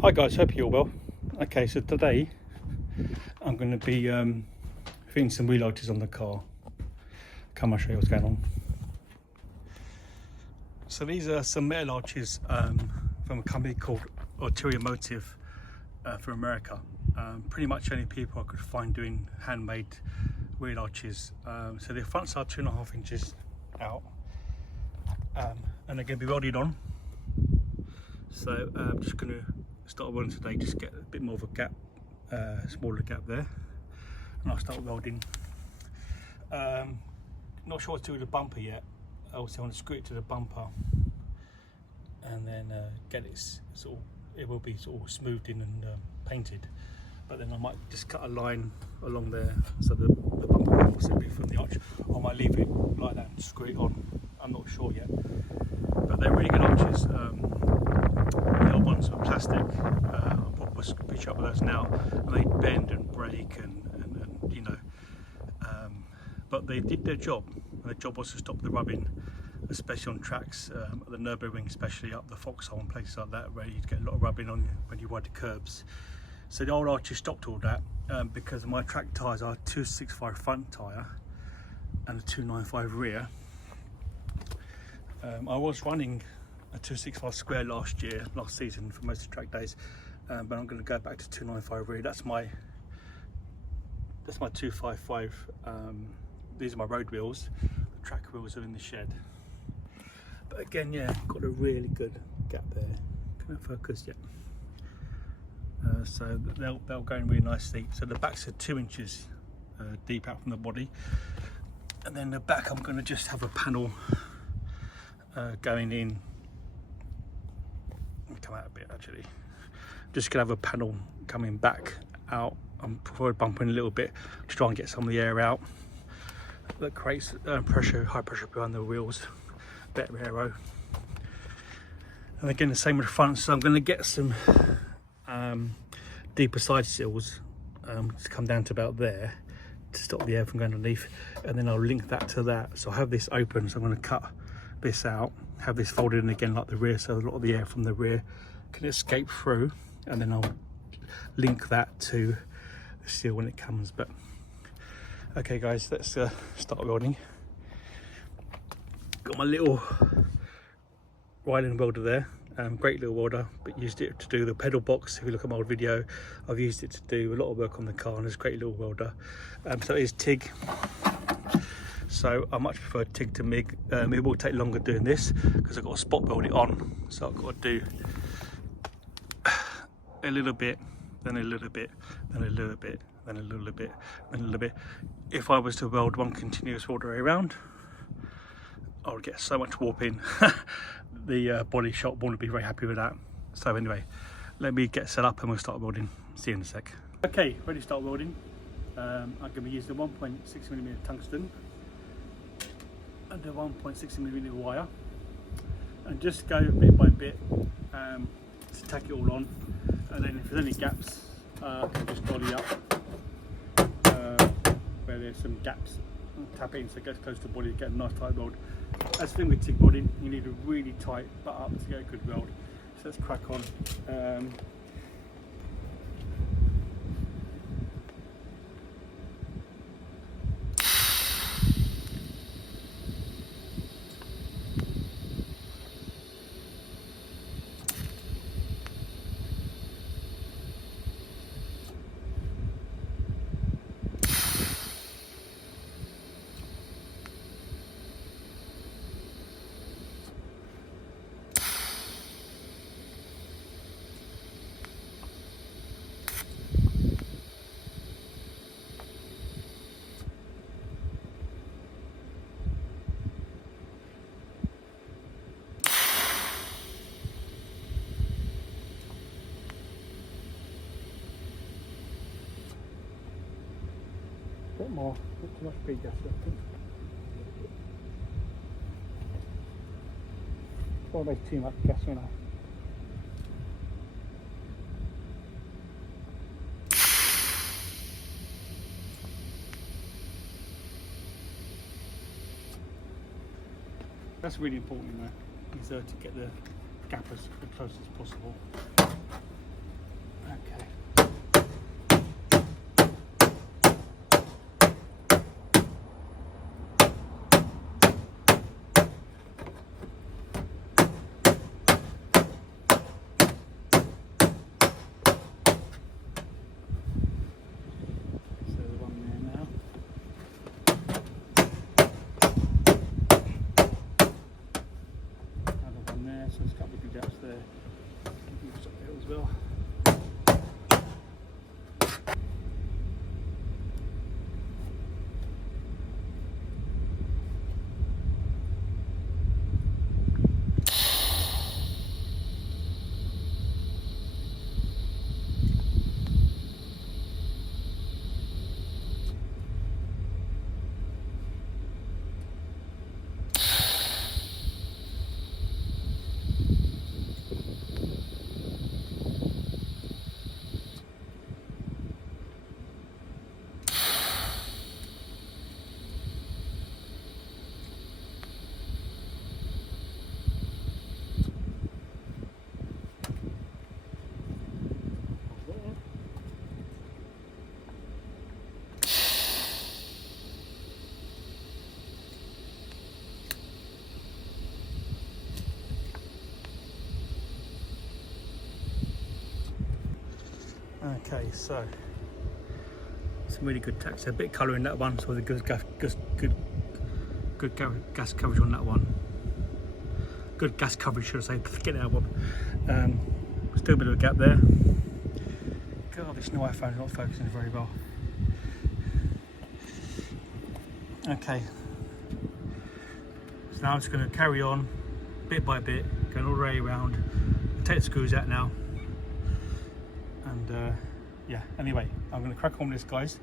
Hi guys, hope you're well. Okay, so today I'm going to be fitting some wheel arches on the car. Come on, show you what's going on. So these are some metal arches from a company called RAW-AMG from America. Pretty much only people I could find doing handmade wheel arches. So the fronts are 2.5 inches out, and they're going to be welded on. So I'm just going to start welding today, just get a bit more of a gap, smaller gap there, and I'll start welding. Not sure what to do with the bumper yet. Obviously I want to screw it to the bumper and then get it sort of, it will be sort of smoothed in and painted, but then I might just cut a line along there so the bumper will also be from the arch, or I might leave it like that and screw it on. I'm not sure yet, but they're really good arches. The old ones were plastic. I'll put a picture up with those now, and they bend and break and you know, but they did their job. Their job was to stop the rubbing, especially on tracks, at the Nürburgring, especially up the Foxhole and places like that, where you'd get a lot of rubbing on when you ride the curbs. So the old arches stopped all that because my track tyres are a 265 front tyre and a 295 rear. I was running a 265 square last season for most of the track days, but I'm going to go back to 295 rear. That's my 255. These are my road wheels. The track wheels are in the shed. But again, yeah, got a really good gap there. Can't focus yet. So they'll go in really nicely. So the backs are 2 inches deep out from the body, and then the back I'm going to just have a panel going in. Come out a bit actually. Just gonna have a panel coming back out. I'm probably bumping a little bit to try and get some of the air out. That creates pressure, high pressure behind the wheels, better aero. And again, the same with the front. So I'm going to get some deeper side seals to come down to about there to stop the air from going underneath, and then I'll link that to that. So I have this open, so I'm going to cut this out, have this folded in again like the rear, so a lot of the air from the rear can escape through, and then I'll link that to the seal when it comes. But okay guys, let's start welding. Got my little Welding welder there, great little welder, but used it to do the pedal box. If you look at my old video, I've used it to do a lot of work on the car, and it's a great little welder. So it is TIG. So I much prefer TIG to MIG. It will take longer doing this because I've got to spot weld it on. So I've got to do a little bit, then a little bit, then a little bit, then a little bit, then a little bit. If I was to weld one continuous all the way around, I would get so much warping. The body shop wouldn't be very happy with that. So anyway, let me get set up and we'll start welding. See you in a sec. Okay, ready to start welding. I'm going to be using a 1.6mm tungsten and a 1.6mm wire, and just go bit by bit to tack it all on, and then if there's any gaps I can just dolly up where there's some gaps, tap it in so it gets close to the body, get a nice tight weld. As the thing with TIG welding, you need a really tight butt up to get a good weld. So let's crack on. Bit more, not too much pre-gas, I think. Don't waste too much gas, you know. That's really important, is to get the gap as close as possible. so there's a couple of good gaps there. Use up there as well. Okay, so some really good texture, a bit of colour in that one, so the good gas coverage on that one. Good gas coverage, should I say? Forget that one. Still a bit of a gap there. God, this new iPhone's not focusing very well. Okay, so now I'm just going to carry on bit by bit, going all the way around. Take the screws out now. And yeah, anyway, I'm going to crack on with this, guys.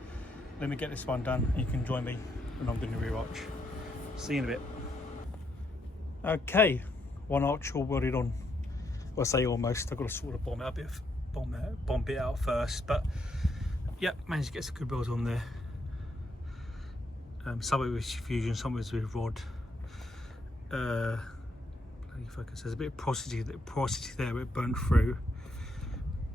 Let me get this one done and you can join me when I'm doing the rear arch. See you in a bit. Okay, one arch all welded on. Well, I say almost. I've got to sort of bomb it out first, but yeah, managed to get some good welds on there. Some of it with fusion, some of it with rod. Focus. There's a bit of porosity there, it burnt through.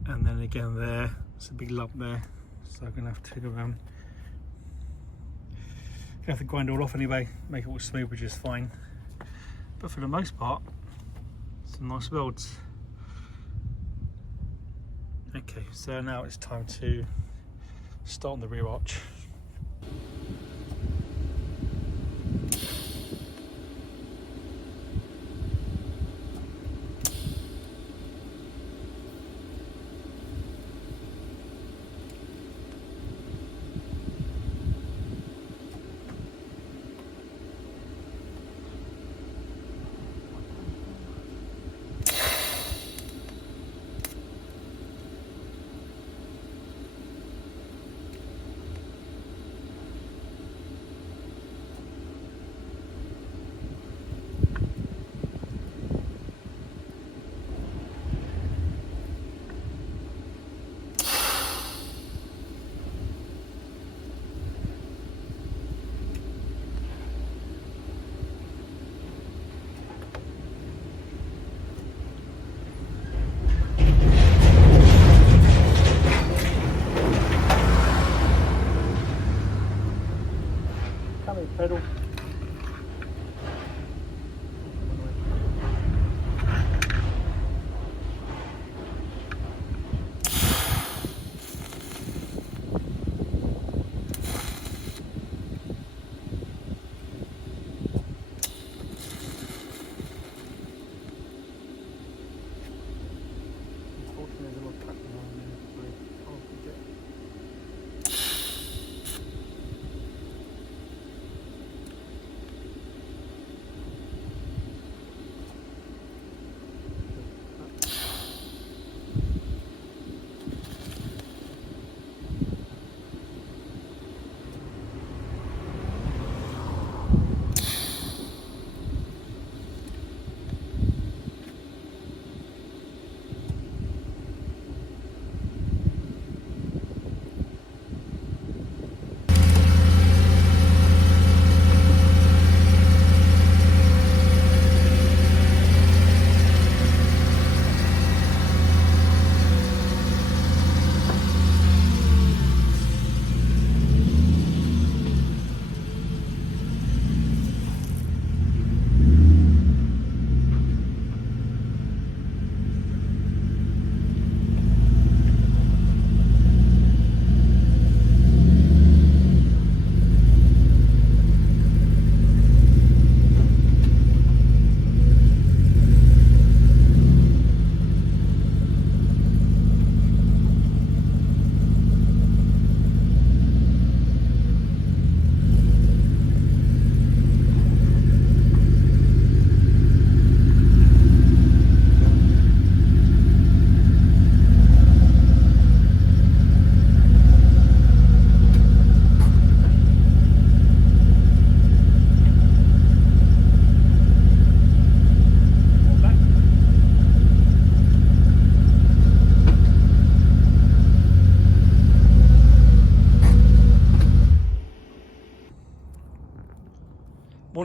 And then again there, it's a big lump there, so I'm gonna have to gonna have to grind it all off anyway, make it all smooth, which is fine. But for the most part, some nice welds. Okay, so now it's time to start on the rear arch. Pedal.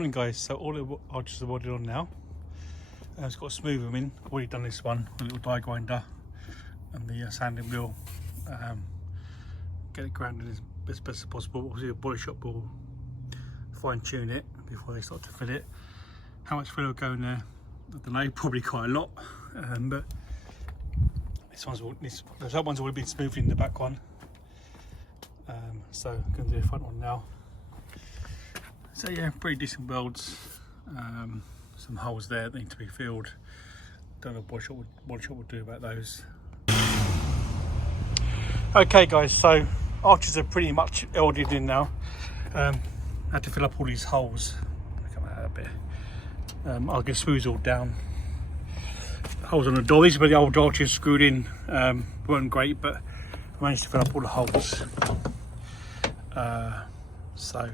morning guys, so all the arches are welded on now. It's got a smooth them in. I've already done this one with a little die grinder and the sanding wheel. Get it grounded as best as possible. Obviously the body shop will fine tune it before they start to fit it. How much fill will go in there, I don't know, probably quite a lot. But the top one's already been smoothed in the back one. So I'm going to do the front one now. So yeah, pretty decent welds. Some holes there that need to be filled. Don't know what body shop will do about those. Okay guys, so arches are pretty much welded in now. I had to fill up all these holes. Come out a bit. I'll get smooth all down. Holes on the door. These were the old arches screwed in. Weren't great, but I managed to fill up all the holes. So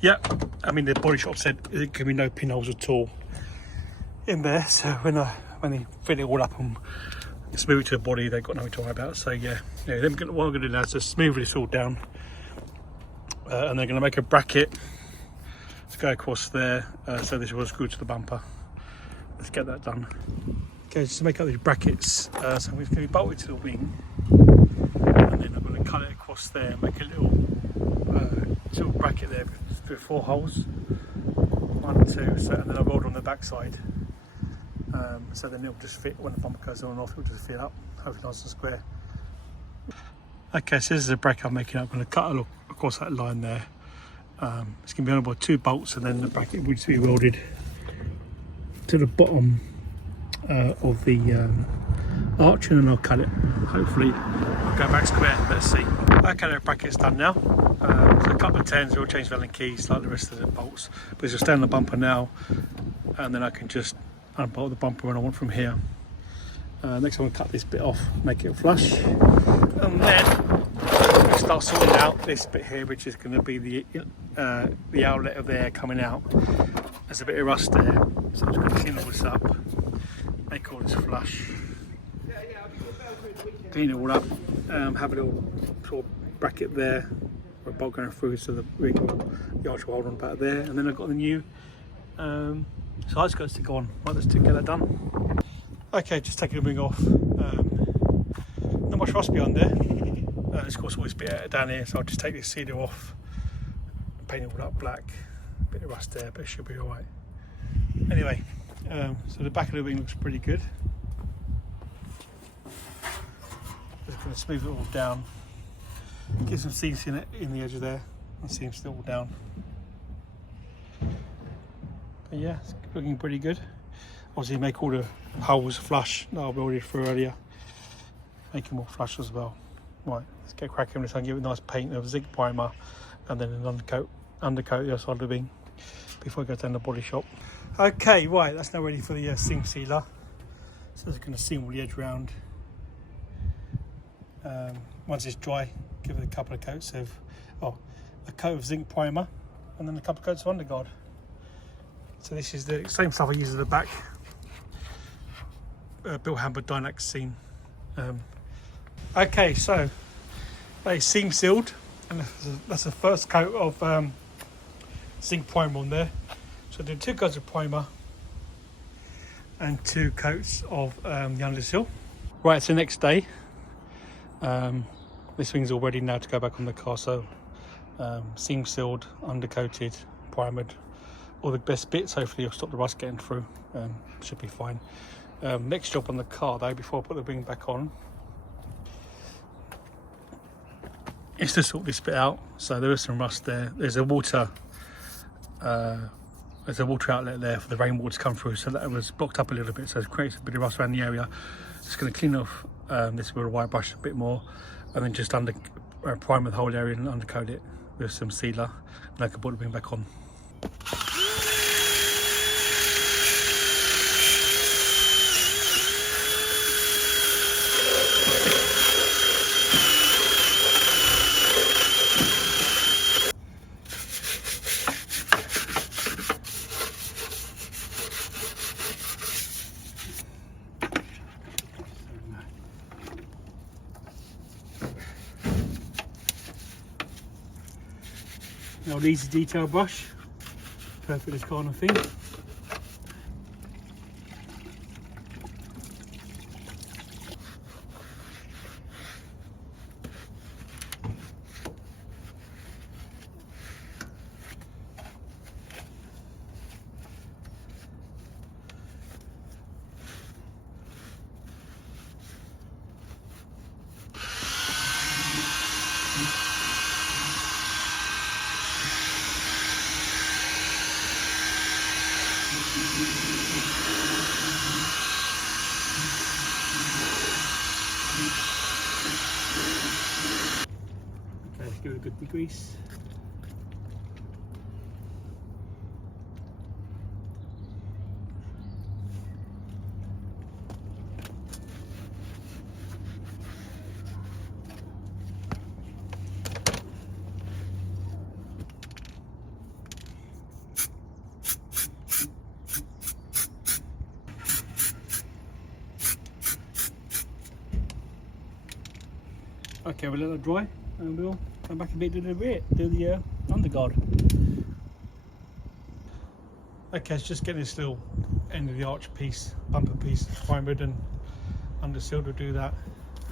yeah, I mean the body shop said there can be no pinholes at all in there. So when they fit it all up and smooth it to the body, they've got nothing to worry about. So yeah, what I'm going to do now is just smooth this all down, and they're going to make a bracket to go across there. So this will screw to the bumper. Let's get that done. Okay, just to make up these brackets, so it's going to be bolted to the wing, and then I'm going to cut it across there and make a little bracket there with 4 holes, 1, 2, so, and then I'll weld on the back side. So then it'll just fit when the bumper goes on and off. It'll just fit up, hopefully nice and square. Okay, so this is a bracket I'm making up. I'm going to cut across that line there. It's going to be on by 2 bolts, and then the bracket will just be welded to the bottom of the arch, and then I'll cut it. Hopefully I'll go back square. Let's see. Okay, the bracket's done now. So a couple of 10s, we'll change Allen keys like the rest of the bolts, but it's just stay on the bumper now, and then I can just unbolt the bumper when I want from here. Next I'm going to cut this bit off, make it flush, and then we start sorting out this bit here, which is going to be the outlet of the air coming out. There's a bit of rust there, so I'm just going to clean all this up, make all this flush, clean it all up, have a little sort of bracket there, or a bolt going through, so the arch will hold on back there, and then I've got the new side skirts to go on. Right, let's get that done. Okay, just taking the wing off. Not much rust behind there. There's of course always a bit down here, so I'll just take this sealer off, paint it all up black. A bit of rust there, but it should be alright. Anyway, so the back of the wing looks pretty good. Just going to smooth it all down. Get some seams in the edge of there, and seams it all down. But yeah, it's looking pretty good. Obviously make all the holes flush that I welded through earlier. Make them all flush as well. Right, let's get cracking on this and give it a nice paint of zinc primer, and then an undercoat the other side of the wing before I go down the body shop. Okay, right, that's now ready for the seam sealer. So it's going to seam all the edge round. Once it's dry, give it a couple of coats of, a coat of zinc primer, and then a couple of coats of underguard. So this is the same stuff I use at the back. Bill Hamber Dynax seam. Okay, so they seam sealed, and that's the first coat of zinc primer on there. So I did 2 coats of primer and 2 coats of the undersill. Right, it's the next day. This wing's all ready now to go back on the car, so seam sealed, undercoated, primered, all the best bits. Hopefully it'll stop the rust getting through. Should be fine. Next job on the car though, before I put the wing back on, is to sort this bit out. So there is some rust there. There's a water outlet there for the rainwater to come through, so that was blocked up a little bit, so it creates a bit of rust around the area. Just going to clean off this with a wire brush a bit more, and then just primer the whole area and undercoat it with some sealer, and I can put the wing back on. Now, easy detail brush, perfect, this kind of thing. Okay, let's give it a good degrease. Okay, we'll let that dry and we'll come back a bit to the rear, do the underguard. Okay, it's just getting this little end of the arch piece, bumper piece primered and undersealed. We'll do that,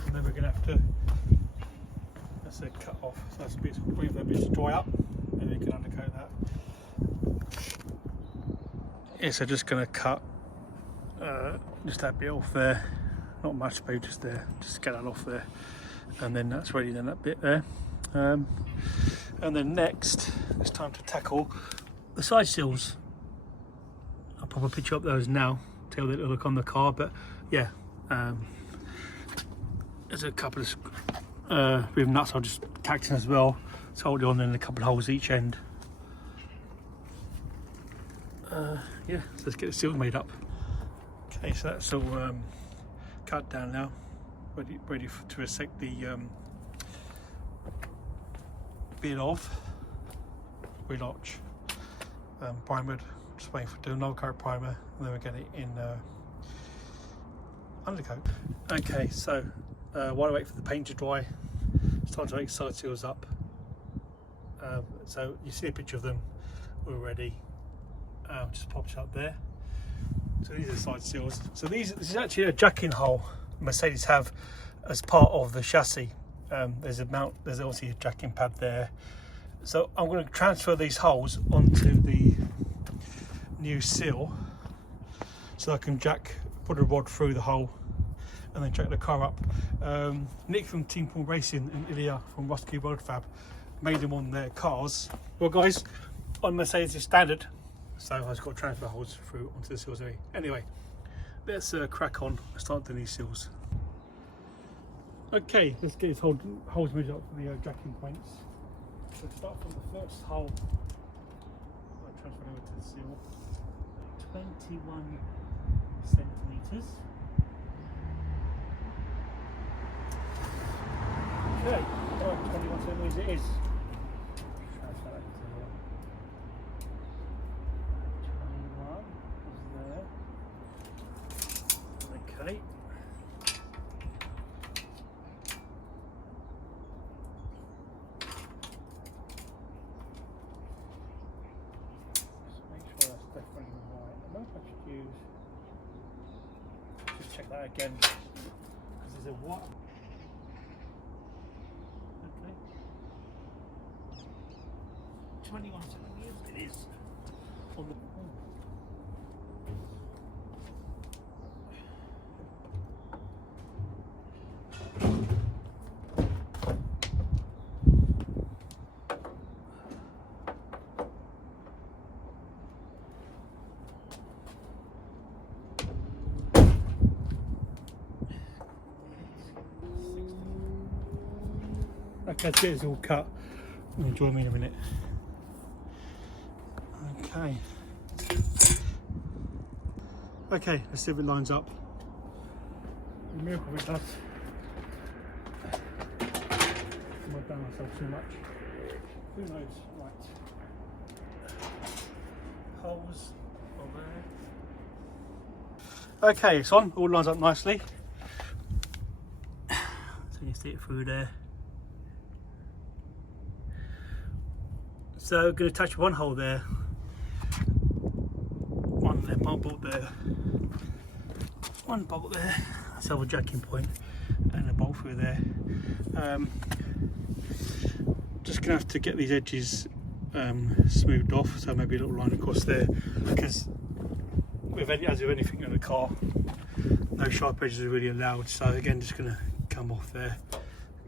and then we're going to have to, let's say, cut off. So that's a bit, wait for that bit to dry up, and then you can undercoat that. Yeah, so just going to cut just that bit off there, not much, but just there, just get that off there. And then that's ready, then that bit there. And then next it's time to tackle the side seals. I'll pop a picture up those now, tell they look on the car, but yeah, there's a couple of with nuts I'll just tacked in as well, so hold it on in a couple of holes each end. Yeah, so let's get the seals made up. Okay, so that's all cut down now. Ready to resect the bit of wheel arch, primered. Just waiting for doing another coat primer, and then we'll get it in undercoat. Okay, so while I wait for the paint to dry, it's time to make side seals up. So you see a picture of them already. Just pops up there. So these are the side seals. So this is actually a jacking hole Mercedes have as part of the chassis. There's obviously a jacking pad there. So I'm going to transfer these holes onto the new seal, so I can put a rod through the hole and then jack the car up. Nick from Team Paul Racing and Ilya from Rusky Road Fab made them on their cars. Well guys, on Mercedes is standard, so I've just got to transfer holes through onto the seals. Anyway, let's crack on and start doing these seals. Okay, let's get these holes moved up for the jacking points. So start from the first hole. I'll transfer over to the seal. 21 centimeters. Okay, 21 centimeters it is. Transfer that into here. 21 is there. Okay. Just check that again, because there's a what? Okay. 21 centimeters it is on the okay, that's it, it's all cut. Join me in a minute. Okay. Okay, let's see if it lines up. The miracle it does. I might down myself too much. Who knows? Right. Holes on there. Okay, it's on. All lines up nicely. So you see it through there. So I'm going to touch one hole there, one bolt there, one bolt there, that's our jacking point, and a bolt through there. Just gonna have to get these edges smoothed off, so maybe a little line across there, because as with anything in the car, no sharp edges are really allowed. So again, just gonna come off there,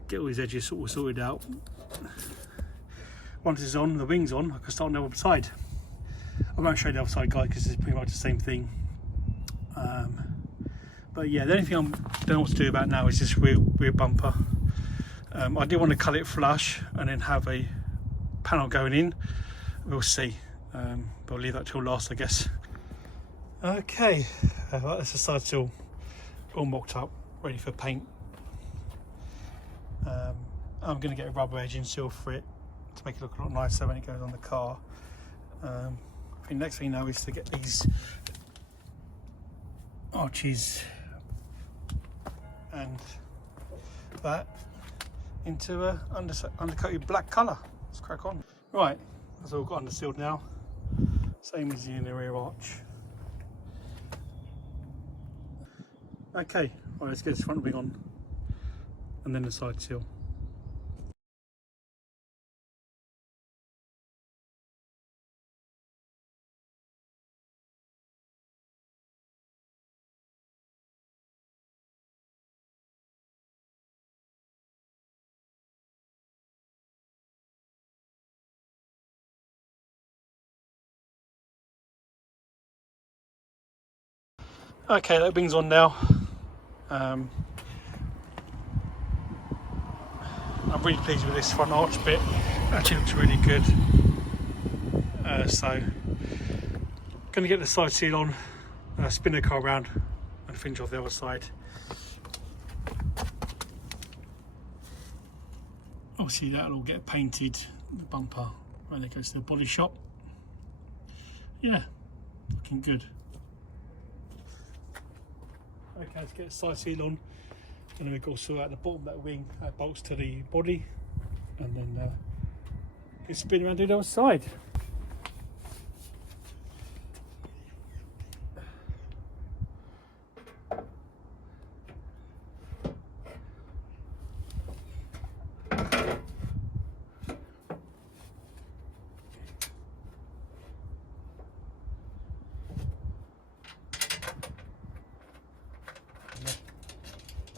get all these edges sort of sorted out. Once it's on, the wing's on, I can start on the other side. I won't show you the other side, guys, because it's pretty much the same thing. But yeah, the only thing I don't know what to do about now is this rear bumper. I do want to cut it flush and then have a panel going in. We'll see. But I'll leave that till last, I guess. Okay, that's the side sill all mocked up, ready for paint. I'm going to get a rubber edging seal for it to make it look a lot nicer when it goes on the car. I think next thing now is to get these arches and that into a undercoated black colour. Let's crack on. Right, that's all got undersealed now. Same as in the rear arch. Okay, right, let's get this front wing on and then the side seal. Okay, that wing's on now. I'm really pleased with this front arch bit. Actually looks really good. So, going to get the side seal on, spin the car around and finish off the other side. Obviously that'll all get painted, the bumper, when it goes to the body shop. Yeah, looking good. Okay, let's get the side seal on, and then we've got to sort out the bottom of that wing that bolts to the body, and then we spin around to the other side.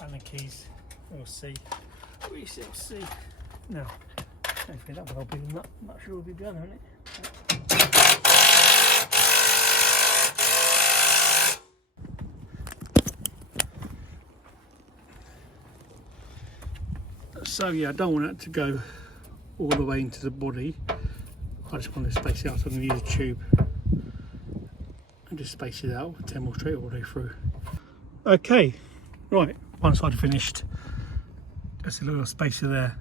And the keys, we'll see. We shall see. Now, hopefully that one will be the nut. I'm not sure it'll be the other, isn't it? So yeah, I don't want that to go all the way into the body. I just want to space it out, so I'm going to use a tube and just space it out, 10 mm straight all the way through. Okay, right, one side finished. Just a little spacer there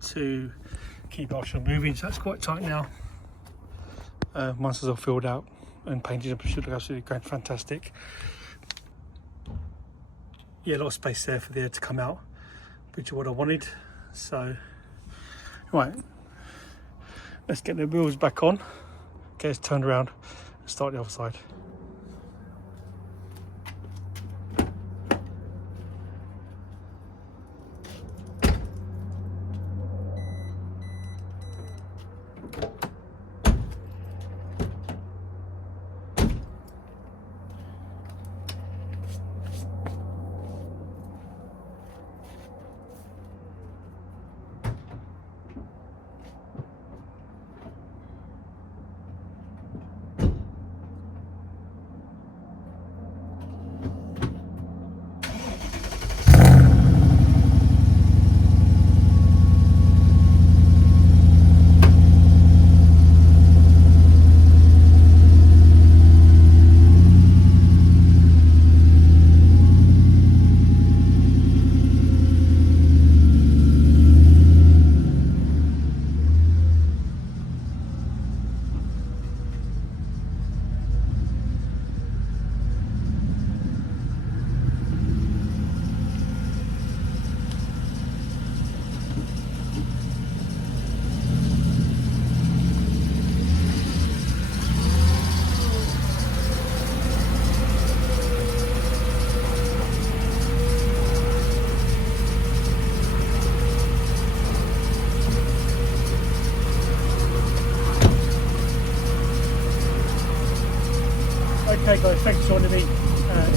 to keep the arch from moving, so that's quite tight now. Once it's all filled out and painted, it should look absolutely great, fantastic. Yeah, a lot of space there for the air to come out, which is what I wanted. So, right, let's get the wheels back on, get us turned around and start the other side.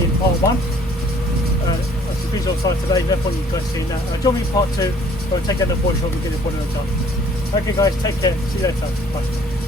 in part 1. That's the visual side today, no point you guys seeing that. Join me in part 2, where I'll take out the body shop and get the body done. Okay guys, take care, see you later, bye.